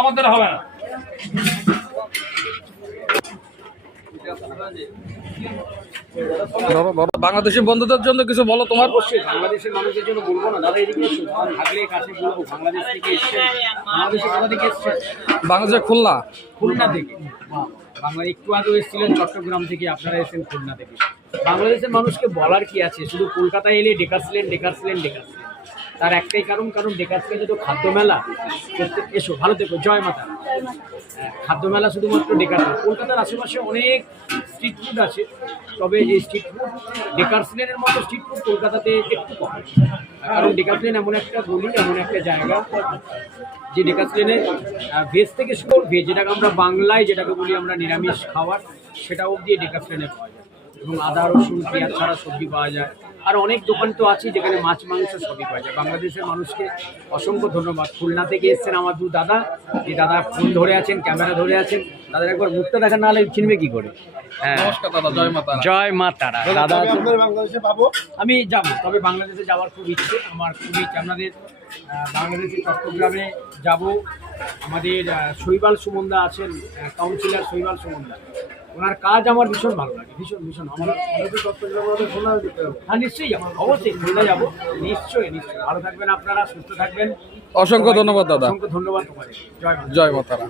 আমাদের হবে না। বাংলাদেশের বন্ধুদের জন্য কিছু বলো তোমার। বাংলাদেশের মানুষের জন্য বলবো না দাদা, এদিকে থাকলে কাছে বলবো। বাংলাদেশ থেকে এসছেন, বাংলাদেশে কোথা থেকে এসছেন? বাংলাদেশের খুলনা। খুলনা থেকে। বাংলা একটু আগেও এসেছিলেন চট্টগ্রাম থেকে, আপনারা এসেছেন খুলনা থেকে। বাংলাদেশের মানুষকে বলার কি আছে, শুধু কলকাতায় এলে ডেকার্সল্যান্ড ডেকার্সল্যান্ড ডেকার্সল্যান্ড। তার একটাই কারণ ডেকার্সল্যান্ডে তো খাদ্য মেলা। এসো ভালো থেকো, জয় মাতা। খাদ্য মেলা শুধুমাত্র ডেকার্সল্যান্ড। কলকাতার আশেপাশে অনেক স্ট্রিট ফুড আছে, তবে এই স্ট্রিট ফুড ডেকার্সল্যান্ডের মতো স্ট্রিট ফুড কলকাতাতে একটু কম। কারণ ডেকার্সল্যান্ড এমন একটা গলি, এমন একটা জায়গা যে ডেকার্সল্যান্ডে ভেজ থেকে শুরু, ভেজ যেটাকে আমরা বাংলায় যেটাকে বলি আমরা নিরামিষ খাবার, সেটা অবধি ডেকার্সল্যান্ডে পাওয়া যায়। এবং আদা রসুন পেঁয়াজ ছাড়া সবজি পাওয়া যায়। আর অনেক দোকান তো আছে যেখানে মাছ মাংস সবই পাওয়া যায়। বাংলাদেশের মানুষকে অসংখ্য ধন্যবাদ। খুলনা থেকে এসছেন আমার দু দাদা, যে দাদা ফোন ধরে আছেন, ক্যামেরা ধরে আছেন। দাদার একবার মুখটা দেখা না হলে চিনবে কি করে? হ্যাঁ, নমস্কার দাদা, জয় মাতা। জয় মা তারা। দাদা বাংলাদেশে পাবো, আমি যাব, তবে বাংলাদেশে যাওয়ার খুব ইচ্ছে আমার, খুব ইচ্ছে। আপনাদের বাংলাদেশের চট্টগ্রামে যাব। আমাদের শৈবাল সুমনদা আছেন, কাউন্সিলর শৈবাল সুমনদা, ওনার কাজ আমার ভীষণ ভালো লাগে, ভীষণ ভীষণ। আমাদের হ্যাঁ নিশ্চয়ই যাবো, অবশ্যই খুলনা যাবো, নিশ্চয়ই নিশ্চয়ই। ভালো থাকবেন আপনারা, সুস্থ থাকবেন। অসংখ্য ধন্যবাদ দাদা। অসংখ্য ধন্যবাদ তোমাদের। জয় মা। জয় মাতারা।